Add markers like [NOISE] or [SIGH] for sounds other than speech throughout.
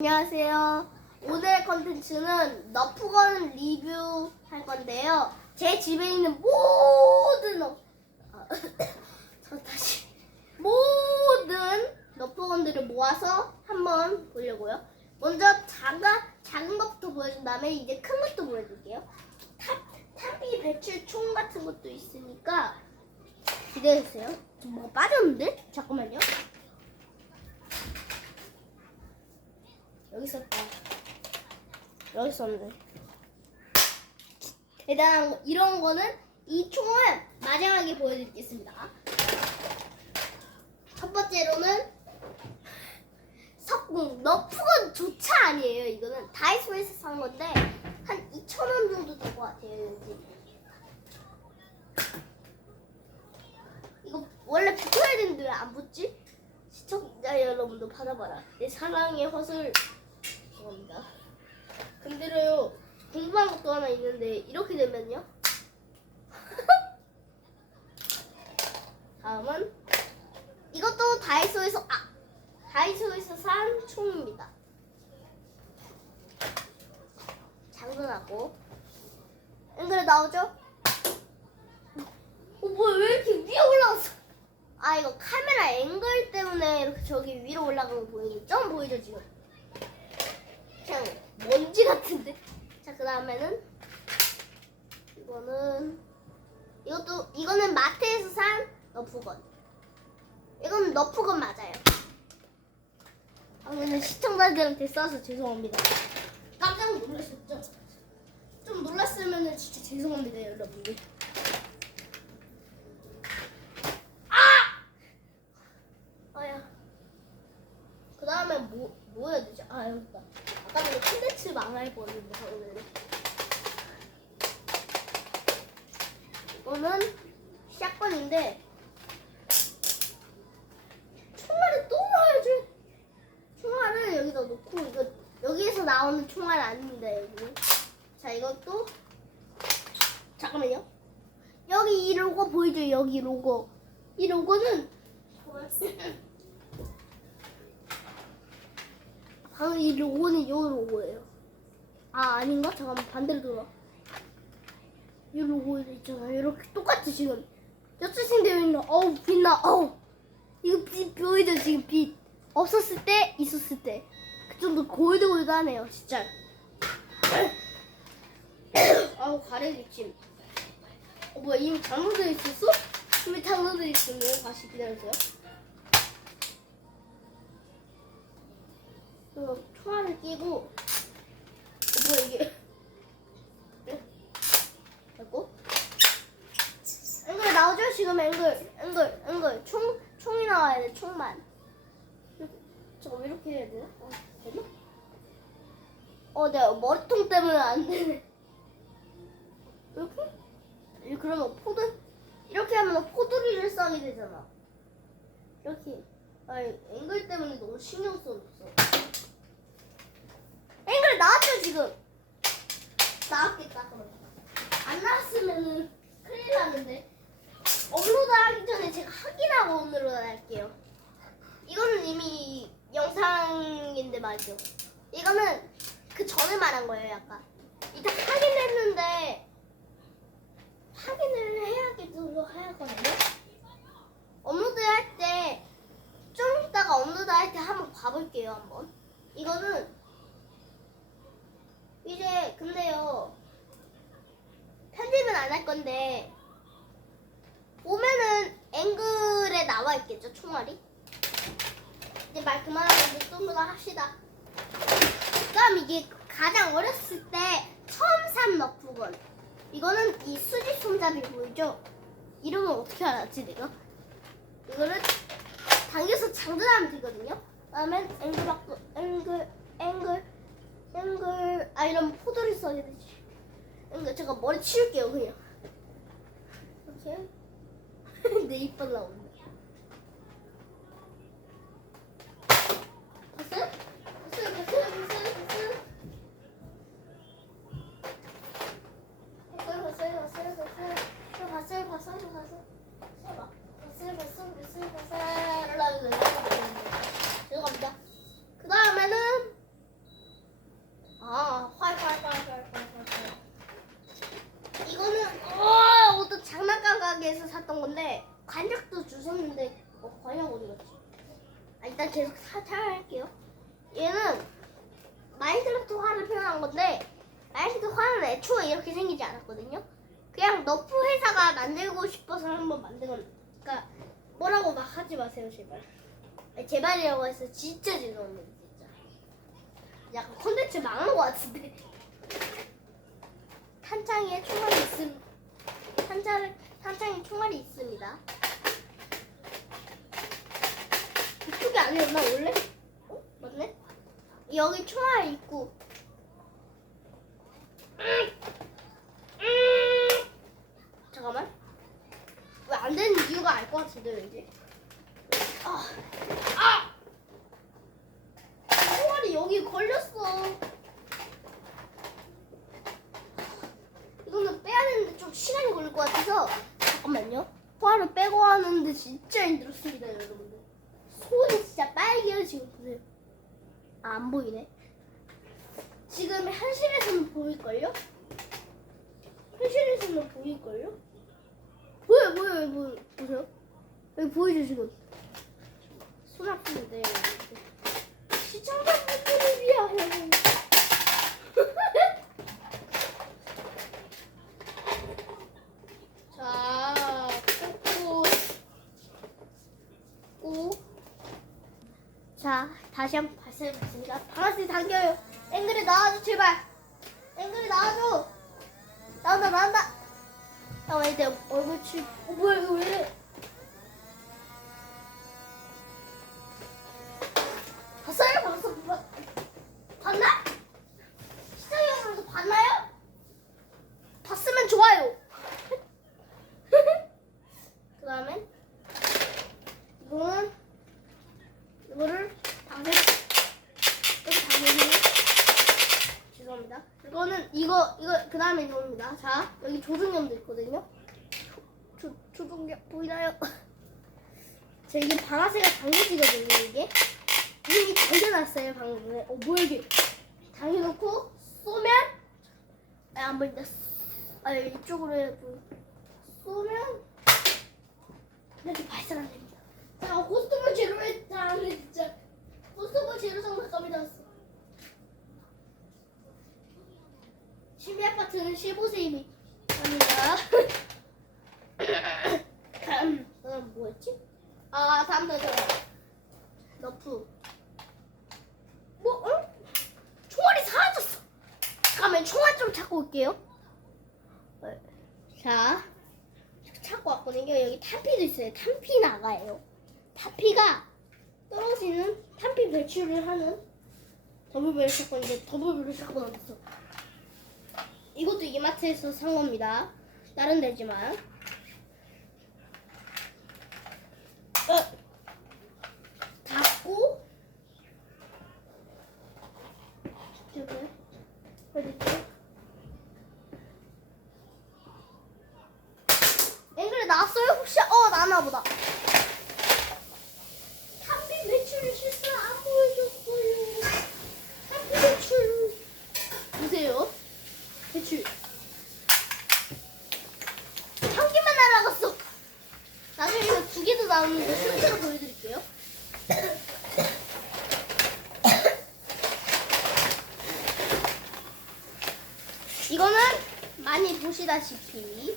안녕하세요. 오늘의 컨텐츠는 너프건 리뷰 할 건데요. 제 집에 있는 모든 너, 아, [COUGHS] 저 다시 모든 너프건들을 모아서 한번 보려고요. 먼저 작은 작은 것부터 보여준 다음에 이제 큰 것도 보여줄게요. 탑 탑이 배출 총 같은 것도 있으니까 기대해 주세요. 저 뭐가 빠졌는데? 잠깐만요. 여기 있었다. 여기 있었는데. 거, 이런 거는 이 총을 마지막에 보여드리겠습니다. 첫 번째로는 석궁 너프건 조차 아니에요. 이거는 다이소에서 산 건데 한 2,000원 정도 될 것 같아요. 왠지. 이거 원래 붙어야 되는데 왜 안 붙지? 시청자 여러분도 받아봐라. 내 사랑의 허슬 죄송합니다. 근데요 궁금한 것도 하나 있는데 이렇게 되면요. [LAUGHS] 다음은 이것도 다이소에서 아 다이소에서 산 총입니다. 장전하고 앵글 나오죠? 어 뭐야 왜 이렇게 위에 올라갔어? 아 이거 카메라 앵글 때문에 이렇게 저기 위로 올라가는 거 보이죠? 점 보이죠 지금? 그냥 먼지 같은데. 자, 그 다음에는 이거는 이것도 이거는 마트에서 산 너프건. 이건 너프건 맞아요. 아, 근데 시청자들한테 써서 죄송합니다. 깜짝 놀라셨죠? 좀 놀랐으면 진짜 죄송합니다, 여러분들. 아! 아야. 그 다음에 뭐, 뭐 해야 되지? 아, 여기다. 아까 전에 뻔했는데, 오늘은. 이거는 샷건인데, 총알을 또 넣어야지. 총알을 여기다 놓고, 이거, 여기에서 나오는 총알 아닙니다, 여기는. 자, 이것도. 잠깐만요. 여기 이 로고 보이죠? 여기 로고. 이 로고는 [LAUGHS] 방금 이 로고는 이 로고예요. 아 아닌가? 잠깐만 반대로 돌아. 이 로고 있잖아. 이렇게 똑같이 지금 쩌추싱되어 있는. 어우 빛나. 어우 이거 빛 보이죠 지금 빛. 없었을 때 있었을 때. 그 정도 골드골드하네요 진짜. [COUGHS] 아우 가래 기침. 어 뭐야 이미 장로돼 있었어? 이미 장로돼 있었네요. 다시 기다려주세요. 그리고 총알을 끼고 어, 뭐야 이게? 네? 됐고. 앵글 나오죠? 지금 앵글 앵글 앵글. 총 총이 나와야 돼 총만. 저거 왜 이렇게 해야 되나? 어, 됐나? 어 내가 머리통 때문에 안 되네 이렇게? 이 그러면 포도 이렇게 하면 포도리를 싸게 되잖아. 이렇게. 아니 앵글 때문에 너무 신경 나왔죠 지금 나왔겠다 그럼 안 나왔으면은 큰일 나는데. 업로드 하기 전에 제가 확인하고 업로드 할게요. 이거는 이미 영상인데 말이죠. 이거는 그 전에 말한 거예요 약간. 이따 확인했는데 확인을 해야겠죠 해야거든요. 업로드 할 때 좀 이따가 업로드 할 때 한번 봐볼게요 한번. 이거는 이제 근데요 편집은 안 할 건데 보면은 앵글에 나와 있겠죠 총알이? 이제 말 그만하고 이제 좀더 합시다. 그럼 이게 가장 어렸을 때 처음 산 너프건. 이거는 이 수지 손잡이 보이죠? 이름은 어떻게 알았지 내가? 이거를 당겨서 장전하면 되거든요. 그다음엔 앵글 앵글 앵글 앵글 아 이런 포도를 써야 되지. 앵글 제가 머리 치울게요 그냥. 이렇게 [LAUGHS] 내 이빨 나온다 샀던 건데 관약도 주셨는데 어, 관약 어디 갔지? 아, 일단 계속 사찰할게요. 얘는 마인크래프트 화를 표현한 건데 마인크래프트 화는 애초에 이렇게 생기지 않았거든요. 그냥 너프 회사가 만들고 싶어서 한번 만든 건 그러니까 뭐라고 막 하지 마세요 제발. 아니, 제발이라고 해서 진짜 죄송합니다 진짜. 약간 컨텐츠 망한 것 같은데. 탄창에 총알이 있음 탄자를 탄창에 총알이 있습니다. 이쪽이 아니었나 원래? 어? 맞네? 여기 총알 있고 잠깐만 왜 안 되는 이유가 알 것 같은데 왠지 아, 아! 총알이 여기 걸렸어 이거는 빼야 되는데 좀 시간이 걸릴 것 같아서 잠깐만요 포화를 빼고 하는데 진짜 힘들었습니다 여러분들 손이 진짜 빨개요 지금 보세요 아, 안 보이네. 지금 현실에서는 보일걸요? 현실에서는 보일걸요? 보여 보여 보여 보세요. 여기 보이죠 지금? 손 아프는데. 시청자분들을 위하여 [LAUGHS] 다시 한 번 발사해보겠습니다. 바라스 당겨요. 앵글이 나와줘, 제발. 앵글이 나와줘. 나온다, 나온다. 잠깐만, 이제 얼굴 치. 어, 뭐야, 이거 왜 이래? 봤어요? 봤어? 봤, 봤나? 시청자 여러분도 봤나요? 봤으면 좋아요. 그 다음엔 이거는 이거를 당근 이거 당근이 죄송합니다. 이거는 이거 이거 그 다음에 이겁니다. 자 여기 조종염도 있거든요. 조, 조종염 보이나요? [LAUGHS] 자 이게 방아쇠가 당겨지거든요 이게. 이미 당겨놨어요 방금. 어 뭐야 이게? 당겨놓고 쏘면 아, 안 보인다. 아 이쪽으로 해. 쏘면 이렇게 발사가 됩니다. 자, 고스톱을 제로 했다. 진짜 고스톱을 제로 장난감이 나왔어. 신비 아파트는 15세입니다. 아니다. [LAUGHS] 다음 뭐였지? 아, 다음 단어. 너프. 뭐? 응? 총알이 사라졌어. 잠깐만, 총알 좀 찾고 올게요. 네. 자, 찾고 왔거든요. 여기 탄피도 있어요. 탄피 나가요. 탄피가 떨어지는 탄피 배출을 하는 더블벨 샷건인데 더블벨 샷건 어딨어? 이것도 이마트에서 산 겁니다. 다른 데지만. 어. 닫고 저기 어딨지? 앵글에 나왔어요? 혹시? 어 나나 보다. 탄비 매출 실수 안 보여줬어요. 탄비 매출 보세요. 매출 한 개만 날아갔어. 나중에 이거 두 개도 나오는데 실제로 보여드릴게요. 이거는 많이 보시다시피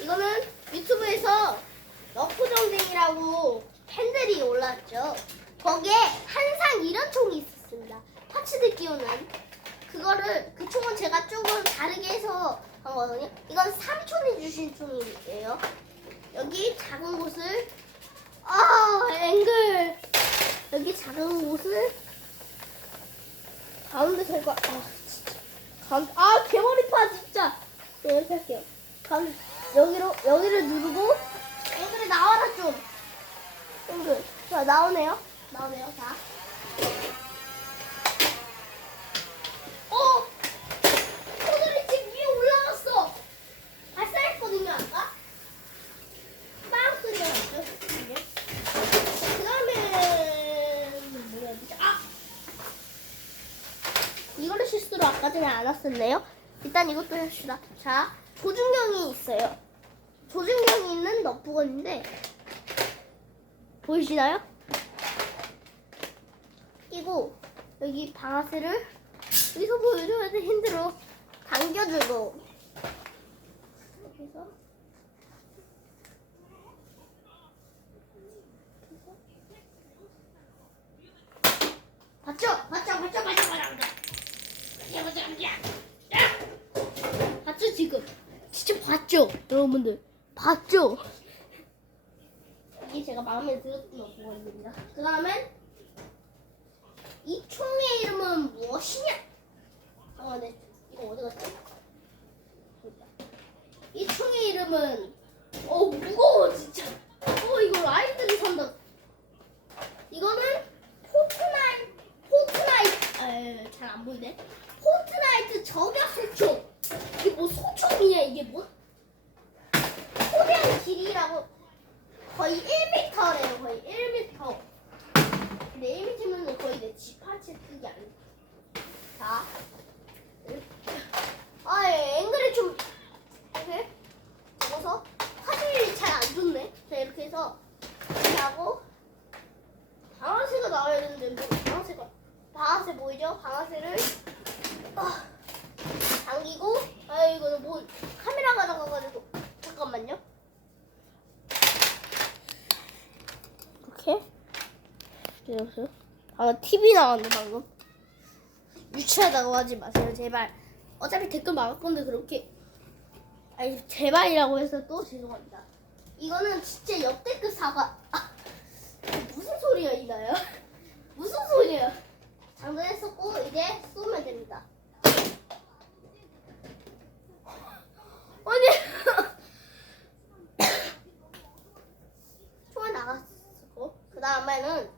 이거는 유튜브에서 너프정쟁이라고 팬들이 올랐죠. 거기에 항상 이런 총이 있었습니다. 파츠들 끼우는 그거를 그 총은 제가 조금 다르게 해서 한 거거든요. 이건 삼촌이 주신 총이에요. 여기 작은 곳을 아 앵글 여기 작은 곳을 가운데 설거 아. 진짜 가운데 아 개머리파 진짜. 네, 이렇게 할게요. 가운데 여기로 여기를 누르고 앵글이 나와라 좀. 앵글 자 나오네요. 나오네요 자 어! 오늘이 지금 위에 올라갔어 발사했거든요 아까 빵 소리가 났죠 이게 그 다음에 뭐야 되지 아 이거를 실수로 아까 전에 안 왔었네요 일단 이것도 합시다 자 조준경이 있어요 조준경이 있는 너프건인데 보이시나요? 끼고 여기 방아쇠를 여기서 보여줘야 돼 핸들로 당겨주고 여기서 봤죠? 봤죠? 봤죠? 봤죠? 봤죠? 봤죠 지금? 진짜 봤죠? 여러분들 봤죠? 이게 제가 마음에 들었던 부분입니다. 그 다음엔 이 총의 이름은 무엇이냐? 아, 네. 이거 어디 갔지? 이 총의 이름은 어 무거워 진짜. 어 이거 아이들이 산다. 이거는 포트나이 포트나이트 잘안 보이네. 포트나이트 저격 소총. 이게 뭐 소총이냐 이게 뭐? 소량 길이라고 거의 1m래요 거의 1m. 근데 1m면 거의 내 집 한 채 크기 아니야. 자. 아, 예, 앵글이 좀 이렇게 먹어서 화질이 잘 안 좋네. 자, 이렇게 해서 이렇게 하고 방아쇠가 나와야 되는데 뭐 방아쇠가 방아쇠 보이죠? 방아쇠를 아, 당기고 아 이거는 뭐 카메라가 나가가지고 잠깐만요. 이렇게 기다려보세요. 방금 TV 나왔네 방금. 유치하다고 하지 마세요 제발. 어차피 댓글 막을 건데 그렇게 아니 제발이라고 해서 또 죄송합니다. 이거는 진짜 역대급 사과. 아, 무슨 소리야 이나요? [LAUGHS] 무슨 소리야? 장전했었고 이제 쏘면 됩니다. [LAUGHS] 아니 [LAUGHS] 총알 나갔었고 그 다음에는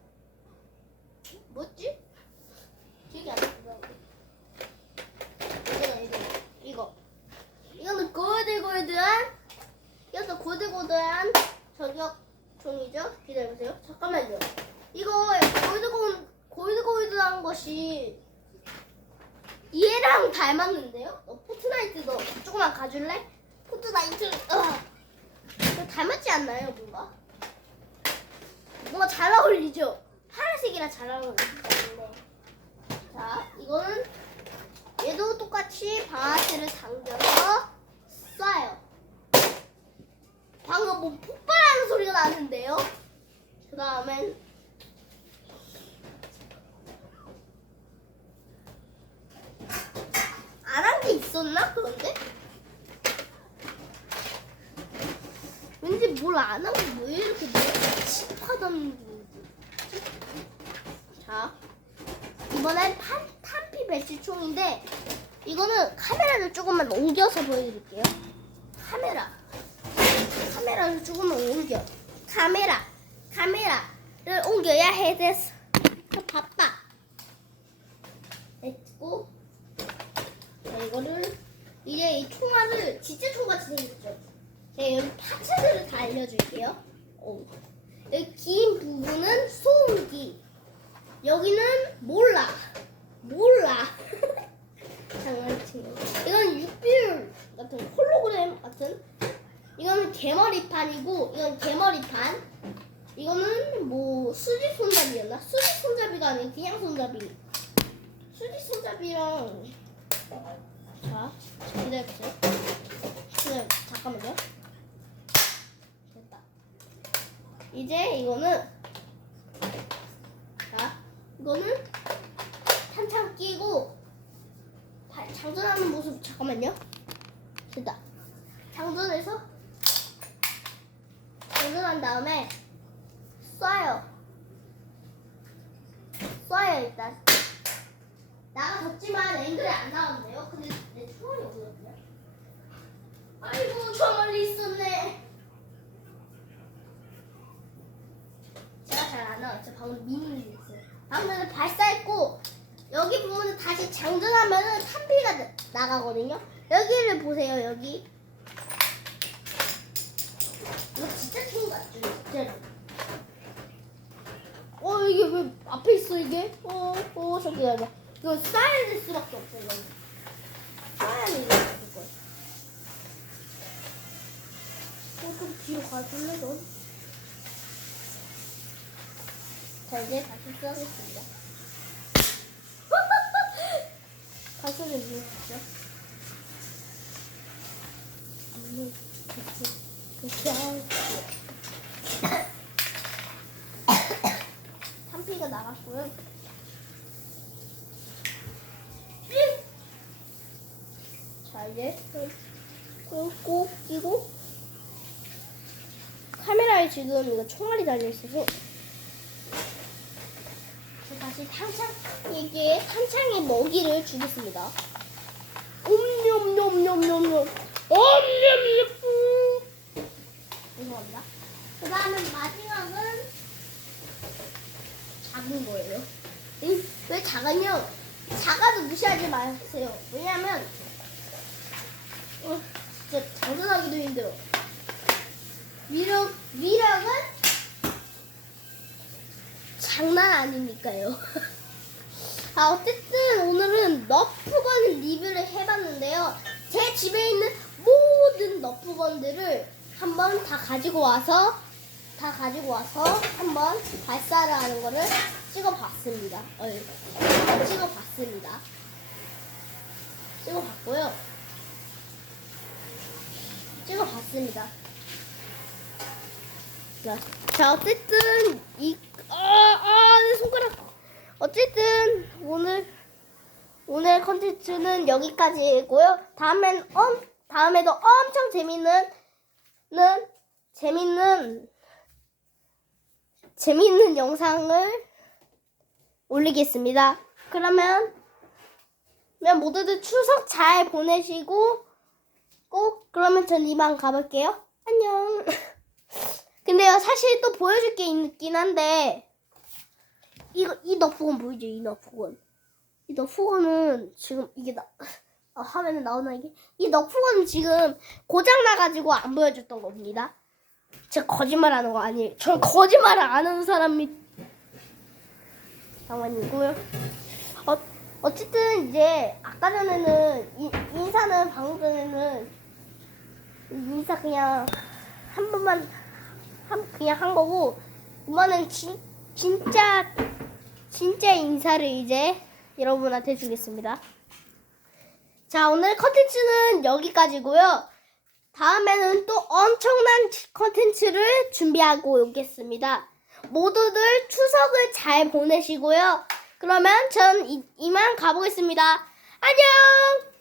뭐지? 기억이 안 나. 이거 이거 이거는 골드골드한 이것도 골드골드한 저격 종이죠? 기다려보세요. 잠깐만요. 이거 골드골 골드골드한 것이 얘랑 닮았는데요? 너 포트나이트 너 조금만 가줄래? 포트나이트 어. 닮았지 않나요, 뭔가? 뭔가 잘 어울리죠? 파란색이랑 잘 어울리는데. 자, 이거는 얘도 똑같이 방아쇠를 당겨서 쏴요. 방금 뭐 폭발하는 소리가 나는데요. 그 다음엔 안 한 게 있었나 그런데? 왠지 뭘 안 하고 왜 이렇게 칩하던 자 이번엔 탄, 탄피 배치총인데 이거는 카메라를 조금만 옮겨서 보여드릴게요. 카메라. 카메라를 조금만 옮겨. 카메라. 카메라를 옮겨야 해 됐어 그 바빠. 됐고. 자 이거를 이제 이 총알을 진짜 총같이 생겼죠? 제가 여기 파츠들을 다 알려줄게요. 오. 여기 긴 부분은 소음기 여기는 몰라. 몰라. [LAUGHS] 장난치고 이건 6비율 같은 홀로그램 같은? 이거는 개머리판이고 이건 개머리판. 이거는 뭐 수직 손잡이였나? 수직 손잡이가 아니고 그냥 손잡이. 수직 손잡이랑 자 기다려보세요. 기다려 잠깐만요. 됐다. 이제 이거는 자 이거는 탄창 끼고 다- 장전하는 모습 잠깐만요. 됐다. 장전해서 장전한 다음에 쏴요. 쏴요 일단. 나가 졌지만 앵글이 안 나왔네요. 근데 내 총알이 어디였냐 아이고 저 멀리 있었네. 제가 잘 안 나왔죠 방금 미니를 했어요 전에 발사했고 여기 부분은 다시 장전하면은 탄비가 나- 나가거든요. 여기를 보세요 여기. 이거 진짜 총 같죠 진짜로. 어 이게 왜 앞에 있어 이게? 어 어 저기 기다려 이거 쏴야 될 수밖에 없어 이거. 쏴야 돼 이거 무조건 어좀 뒤로 가줄래 넌 자 이제 다시 쓰겠습니다. 가수는 누구죠? 한피가 나갔고요. 자 이제 꽂고 끼고 카메라에 지금 이거 총알이 달려 있어서 이게 탄창에 먹이를 주겠습니다. 옴뇸뇸뇸뇸뇸 옴뇸뇸 죄송합니다. 그 다음에 마지막은 작은 거예요. 응? 왜 작으면 작아도 무시하지 마세요. 왜냐면 어, 진짜 장전하기도 힘들어. 위력 위력은 장난 아니니까요. [LAUGHS] 아 어쨌든 오늘은 너프건 리뷰를 해봤는데요. 제 집에 있는 모든 너프건들을 한번 다 가지고 와서 다 가지고 와서 한번 발사를 하는 거를 찍어봤습니다. 어, 찍어봤습니다. 찍어봤고요. 찍어봤습니다. 자, 자 어쨌든 이 아, 아, 내 손가락. 어쨌든 오늘 오늘 컨텐츠는 여기까지고요. 다음엔 엄 다음에도 엄청 재밌는 는 재밌는 재밌는 영상을 올리겠습니다. 그러면 그러면 모두들 추석 잘 보내시고 꼭 그러면 전 이만 가볼게요. 안녕. [LAUGHS] 근데요 사실 또 보여줄 게 있긴 한데 이거 이 너프건 보이죠 이 너프건 이 너프건은 지금 이게 나 아, 화면에 나오나 이게 이 너프건은 지금 고장 나가지고 안 보여줬던 겁니다. 제가 거짓말하는 거 아니에요. 전 거짓말을 안 하는 사람이 장관이고요. 어 어쨌든 이제 아까 전에는 이, 인사는 방금 전에는 인사 그냥 한 번만 한 그냥 한 거고 이번엔 진, 진짜 진짜 인사를 이제 여러분한테 주겠습니다. 자 오늘 컨텐츠는 여기까지고요. 다음에는 또 엄청난 컨텐츠를 준비하고 오겠습니다. 모두들 추석을 잘 보내시고요. 그러면 전 이, 이만 가보겠습니다. 안녕!